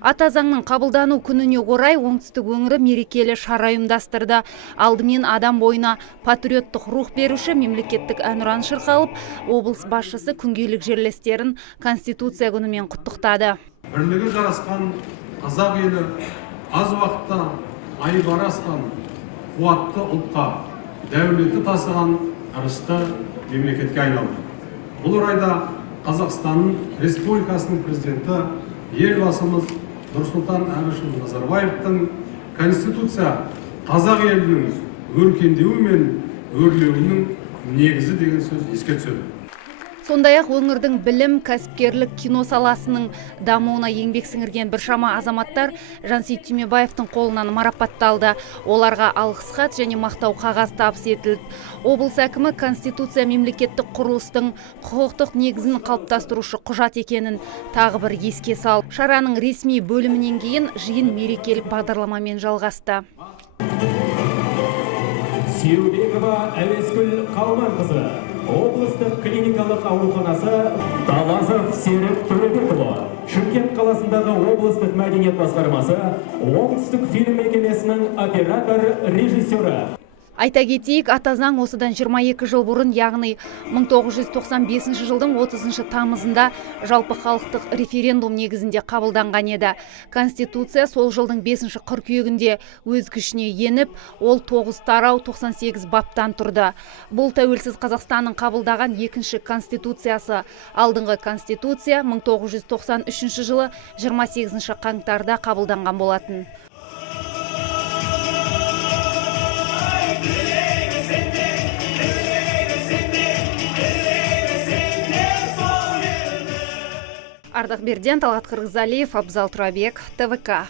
Ата заңның қабылдану күніне орай оңтүстік өңірі мерекелі шара ұйымдастырды. Алдымен адам бойына патриоттық рух беруші мемлекеттік әнұран шырқалып, облыс басшысы күнгейлік жерлестерін Конституция күнімен құттықтады. Бірлігі жарасқан қазақ елі аз уақытта айбары асқан қуатты ұлтқа дәулеті тасыған ырысты мемлекетке айналды. Бұл орайда Қазақстанның Республикасының президенті елбасымыз Нұрсұлтан Әбішұлы Назарбаевтың Конституция қазақ елінің өркендеуі мен өрлеуінің негізі деген сөз еске түседі. Сондай-ақ өңірдің білім, кәсіпкерлік, кино саласының дамуына еңбек сіңірген біршама азаматтар Жансейіт Түймебаевтың қолынан марапатталды. Оларға алғыс хат және мақтау қағаз табыс етілді. Облыс әкімі Конституция мемлекеттік құрылыстың құқықтық негізін қалыптастырушы құжат екенін тағы бір еске салды. Шараның ресми бөлімінен кейін жиын мерекелік бағдарламамен жалғасты. Сеубекова Әуескүл Қалманқызы, облыстық клиникалық ауруханасы Талазов Серік Төлебекұлы, Шымкент қаласындағы облыстық мәдениет басқармасы, оңтүстік фильм мекемесінің оператор режиссері. Айта кетейік, ата заң осыдан 22 жыл бұрын, яғни 1995 жылдың 30 тамызында жалпы халықтық референдум негізінде қабылданған еді. Конституция сол жылдың 5 қыркүйегінде өз күшіне еніп, ол 9 тарау 98 баптан тұрды. Бұл тәуелсіз Қазақстанның қабылдаған екінші конституциясы. Алдыңғы конституция 1993 жылы 28 қаңтарда қабылданған болатын. Ардақ Берден, Талғат Қырғызалиев, Абзал Тұрабек, ТВК.